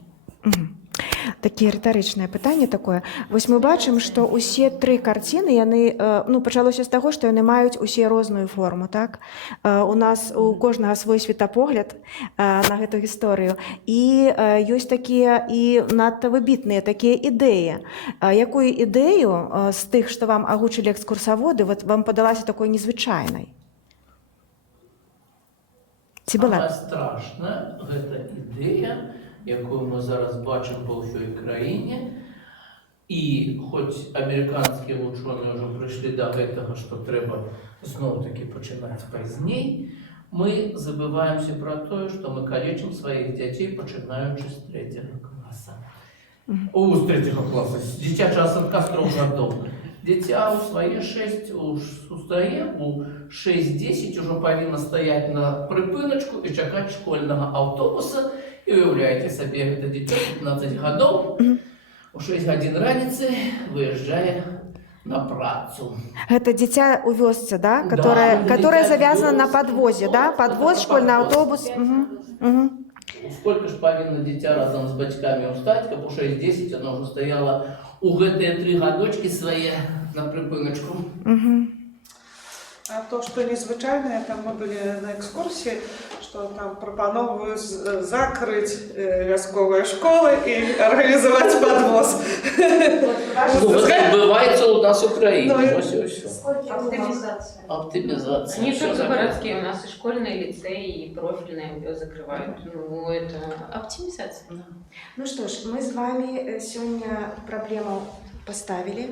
Такі рытарычнае пытанне такое. Вось мы бачым, што ўсе 3 карціны, яны, ну, пачалося з таго, што яны маюць усе розную форму, так? У нас у кожнага свой светапогляд на гэту гісторыю. І ёсць такія і надта выбітныя такія ідэі. Якую ідэю з тых, што вам агучылі экскурсаводы, вот вам падалася такой незвычайнай? Ці была? Самая страшная гэта ідэя, якую мы зараз бачым па ўсёй краіне. І хоць амерыканскія вучоныя ўжо прыйшлі да гэтага, што трэба зноў-такі пачынаць пазней, мы забываемся пра тое, што мы калечым сваіх дзяцей, пачынаючы з 3 класа. З 3 класа, з дзіцячага садка з 3 гадоў. Дзіця ў свае 6 устае, у 6-10 ужо павінна стаяць на прыпыначку і чакаць школьнага аўтобуса. І уявляйте сабе, гэта дзіця 15 гадоў, у 6 гадзін раніцы выязджае на працу. Это дитя у вёсцы, да? Которое завязано на подвозе, да? Подвоз, школьный автобус. Сколько ж павінна дзіця разам з бацькамі ўстаць, каб у 6-10 оно ўжо стаяла у гэтыя 3 гадочкі свае на прыпыначку. А то, что незвычайное, там мы были на экскурсии, что там пропановывают закрыть вясковые школы и организовать подвоз. Ну, это отбывается у нас в Украине. Оптимизация. Оптимизация. Не только городские, у нас и школьные лицеи, и профильные закрывают. Ну, это оптимизация. Ну что ж, мы с вами сегодня проблему поставили.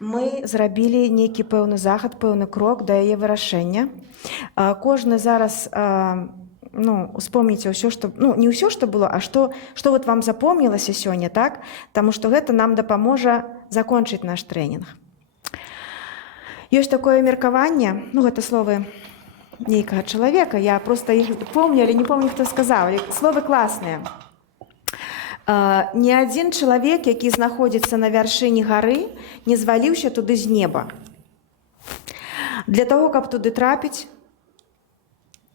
Мы зрабілі нейкі пэўны захад, пэўны крок да яе вырашэння. Кожны зараз, ну, успомніце ўсё, што, ну, не ўсё, што было, а што вот вам запомнілася сёння, так? Таму што гэта нам дапаможа закончыць наш трэнінг. Ёсць такое меркаванне, ну, гэта словы нейкага чалавека, я проста іх помню, але не помню, хто сказаў, словы класныя. Ні адзін чалавек, які знаходзіцца на вяршыні гары, не зваліўся туды з неба. Для таго, каб туды трапіць,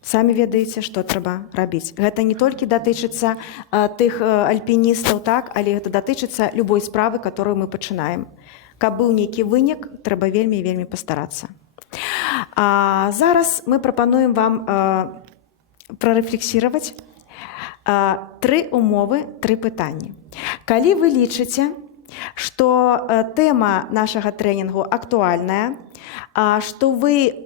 самі ведаеце, што трэба рабіць. Гэта не толькі датычыцца тых альпіністаў, так, але гэта датычыцца любой справы, которую мы пачынаем. Каб быў нейкі вынік, трэба вельмі і вельмі пастарацца. Зараз мы прапануем вам прарэфлексіраваць 3 умовы, 3 пытанні. Калі вы лічыце, што тэма нашага трэнінгу актуальная, што вы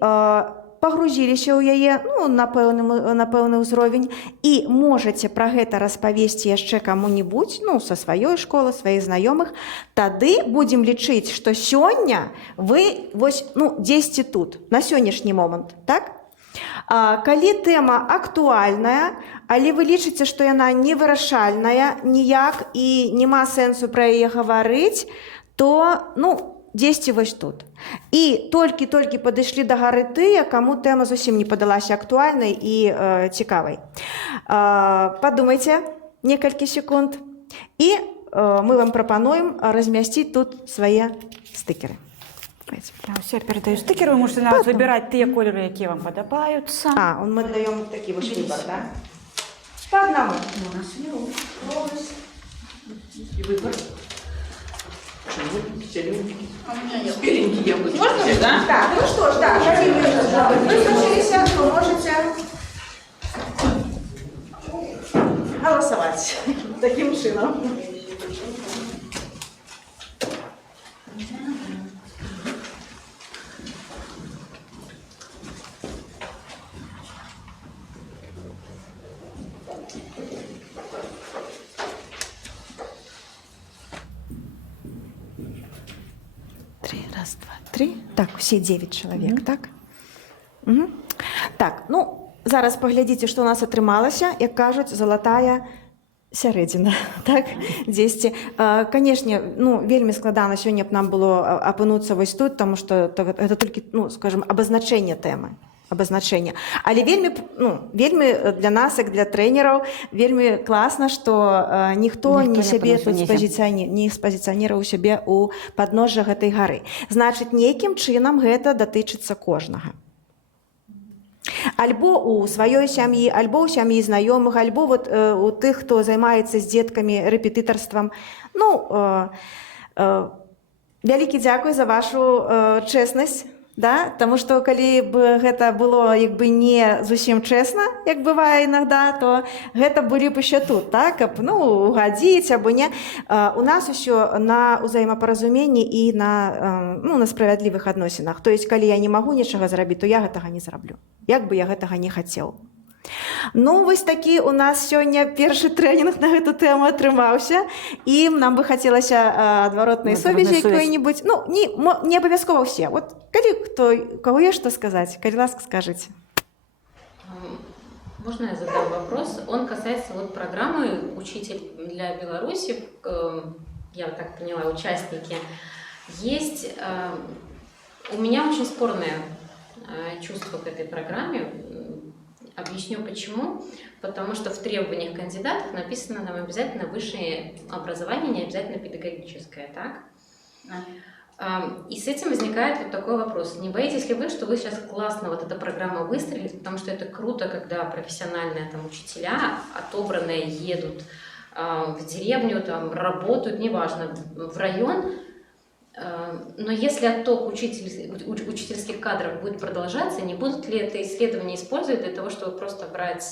пагрузіліся ў яе, ну, на пэўны ўзровень і можаце пра гэта распавесці яшчэ каму-небудзь, ну, са сваёй школы, сваіх знаёмых, тады будзем лічыць, што сёння вы вось, ну, дзесьці тут, на сённяшні момант, так? Калі тэма актуальная, але вы лічыце, што яна невырашальная ніяк і няма сэнсу пра яе гаварыць, то, ну, дзесьці вось тут. І толькі падышлі да гары тыя, каму тэма зусім не падалася актуальнай і цікавай. Падумайце некалькі секунд, і мы вам прапануем размясціць тут свае стыкеры. Все, передаю стикеры, вы можете навіть выбирать те колеры, які вам подобаються. Мы даем такий вибір, так? По одному. И выбор. Черненький. А у меня есть. Беленький я буду. Можно, да? Так, ну что ж, да, вы выслушалися, вы можете голосовать таким чином. Три, раз, два, три. Так, все 9 чоловік, так? Угу. Так, ну, зараз поглядіться, що у нас атрымалася, як кажуть, золотая сярэдзіна, так, дзесьці. Канешне, ну, вельмі складана сёння б нам было апынуцца вось тут, таму што гэта толькі, ну, скажем, абазначэнне тэмы. Абазначэнне. Але вельмі, ну, вельмі для нас, як для трэнераў, вельмі класна, што ніхто не сябе тут не спазіцыяніраваў сябе ў падножжа гэтай гары. Значыць, нейкім чынам гэта датычыцца кожнага. Альбо у сваёй сям'і, альбо ў сям'і знаёмых, альбо вот у тых, хто займаецца з дзеткамі рэпетытарствам. Ну, вялікі дзякуй за вашу чэснасць. Да? Таму што калі б гэта было як бы не зусім чэсна, як бывае інагда, то гэта былі б яшчэ тут, так? Каб, ну, угадзіць або не. У нас усё на ўзаемапаразуменні і на, ну, на справядлівых адносінах. То есть, калі я не магу нічога зрабіць, то я гэтага не зраблю. Як бы я гэтага не хацеў. Ну, вось такі у нас сёння першы трэнінг на гэту тэму атрымаўся, і нам бы хацелася адваротнай сувязі якой-нибудь. Ну, не абавязкова ўсе. Вот калі кого есть что сказать, калі ласка, скажите. Можно я задам вопрос? Он касается вот программы «Учитель для Беларуси». Я так поняла, участники. Есть у меня очень спорное чувство к этой программе. Объясню почему. Потому что в требованиях кандидатов написано нам обязательно высшее образование, не обязательно педагогическое, так? И с этим возникает вот такой вопрос. Не боитесь ли вы, что вы сейчас классно вот эта программа выстрелит, потому что это круто, когда профессиональные там учителя, отобранные, едут в деревню, там работают, неважно, в район, но если отток учительских кадров будет продолжаться, не будут ли это исследования использовать для того, чтобы просто брать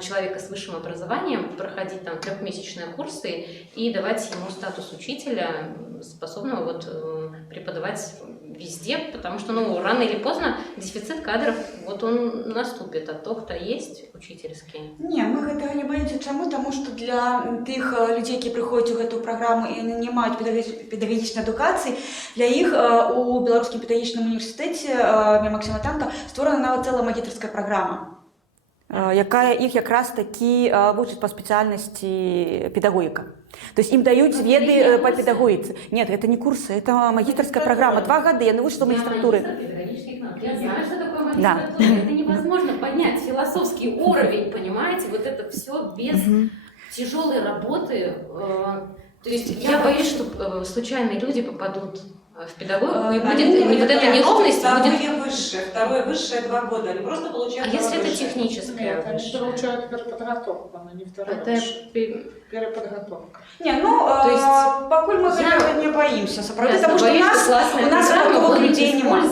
человека с высшим образованием, проходить там 3-месячные курсы и давать ему статус учителя, способного вот преподавать везде, потому что, ну, рано или поздно дефицит кадров, вот он наступит, отток-то есть учительский. Не, мы гэтага не боимся. Чаму? Таму што для тых людзей, які прыходзяць у гэту праграму і не маюць педагагічнай адукацыі, для іх у Беларускім педагагічным універсітэце Максима Танка створана нават цэлая магістарская праграма, якая іх якраз такі вучыць па спецыяльнасці педагогіка. То есть им дают веды по педагогике. Нет, это не курсы, это магистерская программа. 2 года, я вышла в магистратуры. Я знаю, что такое магистратура. Да. Это невозможно поднять философский уровень, понимаете? Вот это все без тяжелой работы. То есть я боюсь, что случайные люди попадут в педагогику, и будет вот эта неровность. Второе высшее, второе высшее 2 года. Они просто получают. А если это техническое? Они получают переподготовку, но не второе. Это переподготовка. Не, ну, то есть покуль мы этого не боимся, потому что у нас выпадковых людей нема.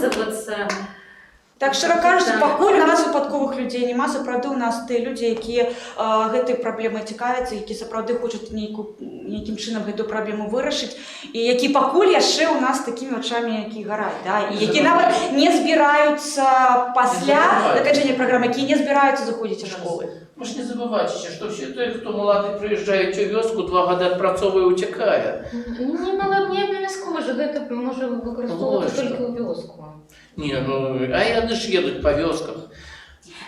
Так, шчыра кажучы, пакуль у нас выпадковых людзей няма, сапраўды у нас тыя людзі, якія гэтай праблемай цікавяцца, які сапраўды хочуць нейкім чынам гэту праблему вырашыць, і які пакуль яшчэ у нас такімі вачамі, які гараць, да? І які нават не збіраюцца пасля заканчэння праграмы, які не збіраюцца заходзіць у школы. Вы ж не забывайте, что все те, кто молодый приезжает в вёску, 2 года отпрацовывая утекая. Не молодые, не обовязково же, это можно выкористовывать только у вёску. Не, ну, а яны ж едут по вёсках.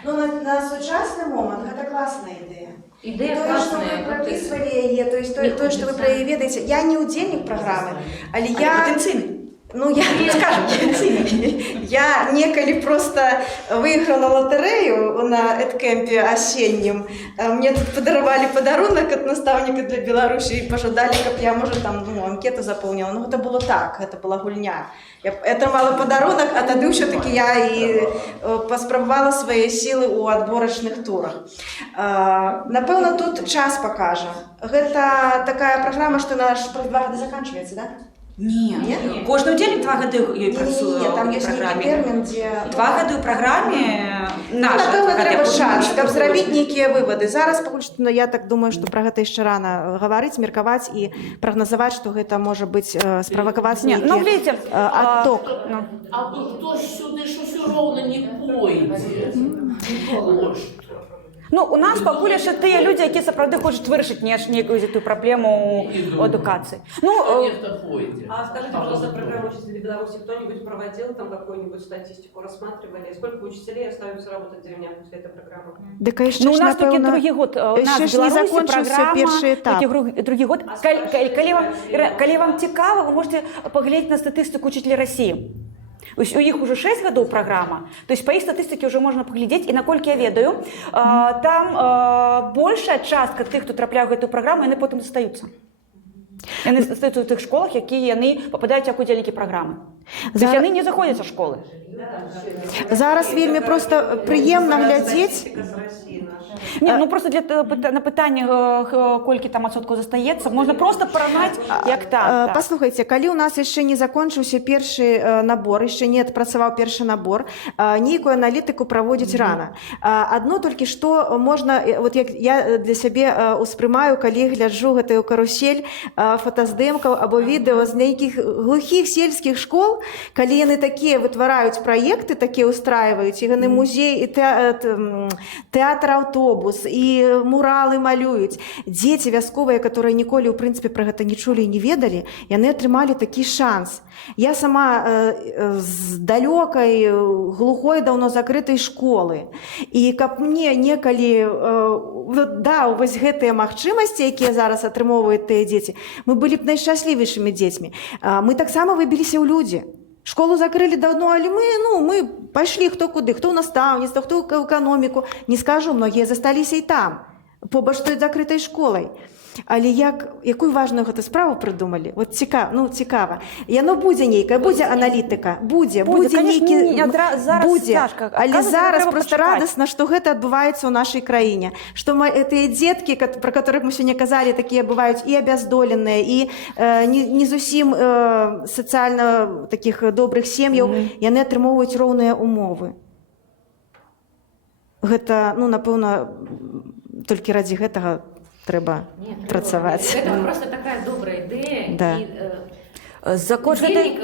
Ну, на сучасны момант гэта класная ідэя. Ідэя класная. То, что вы прописывали яе, то есть то, что вы про яе ведаеце. Я не удзельнік праграмы, але я... Патэнцыйны. Ну, я не скажу, я некалі просто выиграла лотерею на эдкэмпе осеннім. Мне тут подаровали подарунок от наставника для Беларуси и пожадали, как я, может, там, ну, анкету заполнила. Ну, это было так, это была гульня. Я атрымала подарунок, а тады ўсё-таки я и паспрабавала свои силы у отборочных турах. Напэўна, тут час покажа. Гэта такая программа, что наш праз 2 года заканчивается, да? Не, кожны удзельнік 2 гады ёй працуе ў там ёсць нейкі тэрмін, дзе... 2 гады ў праграме наша. Напэўна, трэба час, каб зрабіць нейкія вывады. Зараз, пакуль што, я так думаю, што пра гэта яшчэ рана гаварыць, меркаваць і прагназаваць, што гэта можа быць справакаваць нейкі адток. А хто ж сюди ж усё роўна не пойдзе. Ну, у нас пакуль яшчэ тыя людзі, якія сапраўды хочуць вырашыць нейкую гэтую праблему адукацыі. Ну, А скажите, пожалуйста, программу «Учителей Беларуси» кто-нибудь проводил там какую-нибудь статистику, рассматривали? Сколько учителей остаются работать в деревнях после этой программы? Дык, а яшчэ ну, у ж, нас толькі напэўна, другі год. У нас яшчэ в ж не Беларусі закончыўся праграма, першы этап. толькі другі год. Калі вам цікава, вы можете паглядзець на статыстыку «Учителей России». У іх уже 6 гадоў праграма, то есть па іх статыстыкі ўжо можна паглядзець, і наколькі я ведаю, там большая частка тых, хто трапляе ў гэтую праграму, яны потым застаюцца. Яны застаюцца ў тых школах, якія яны пападаюць як удзельнікі праграмы. То есть яны не заходзяць у школы. Зараз вельмі проста прыемна глядзець. Не, ну просто на пытанне, колькі там адсоткаў застаецца, можна просто параўнаць, як так. Паслухайце, калі ў нас яшчэ не закончыўся першы набор, яшчэ не адпрацаваў першы набор, нейкую аналітыку праводзіць рана. Адно толькі што можна, вот як я для сябе успрымаю, калі гляджу гэтую карусель фотаздымкаў або відэо з нейкіх глухіх сельскіх школ, калі яны такія вытвараюць праекты, такія ўстрайваюць, і яны музей, і тэатр аўтобус, і муралы малююць. Дзеці вясковыя, которые ніколі, ў прынцыпе, пра гэта не чулі і не ведалі, яны атрымалі такі шанс. Я сама з далёкай, глухой, даўно закрытай школы. І каб мне некалі даў вось гэтыя магчымасці, якія зараз атрымоўваюць тыя дзеці, мы былі б найшчаслівейшымі дзецьмі. Мы таксама выбіліся ў людзі. Школу закрылі давно, але мы пайшлі хто куды, хто ў настаўніцтва, хто ў эканоміку. Не скажу, многія засталіся і там, побач той закрытай школай. Але якую важную гэту справу прыдумалі? Вот цікава. Яно будзе нейкая, будзе аналітыка, будзе нейкі... Будзе, але зараз проста радасна, што гэта адбываецца ў нашай краіне. Што тыя дзеткі, пра которых мы сёння казалі, такія бываюць і абяздоленыя, і не зусім сацыяльна такіх добрых сем'яў, яны атрымоўваюць роўныя умовы. Гэта, напэўна, толькі ради гэтага трэба працаваць. Это просто такая добрая ідэя. Да. За кошт гэтай...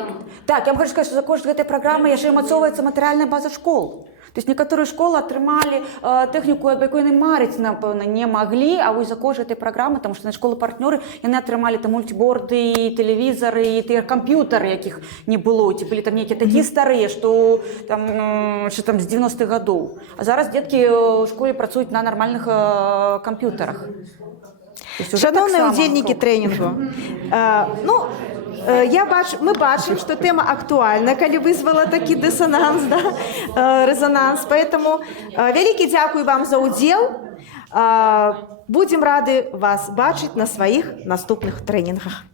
Так, я вам хочу сказать, что за кошт гэтай праграмы яшчэ ўмацоўваецца матэрыяльная база школ. То есть некаторыя школы атрымалі тэхніку, аб якой яны марыць, напэўна, не маглі, а вось за кошт гэтай праграмы, таму што на школы-партнёры яны атрымалі там мультиборды, тэлевізары, і тыя камп'ютары, якіх не было. Ці былі там нейкія такія старыя, што там з 90-х гадоў. А зараз дзеткі ў школе працуюць на нармальных камп'ютарах. Шановныя удзельнікі трэнінгу, мы бачым, што тэма актуальна, калі вызвала такі дысананс, рэзананс. Поэтому вялікі дзякуй вам за ўдзел. Будзем рады вас бачыць на сваіх наступных трэнінгах.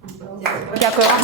Дзякую вам.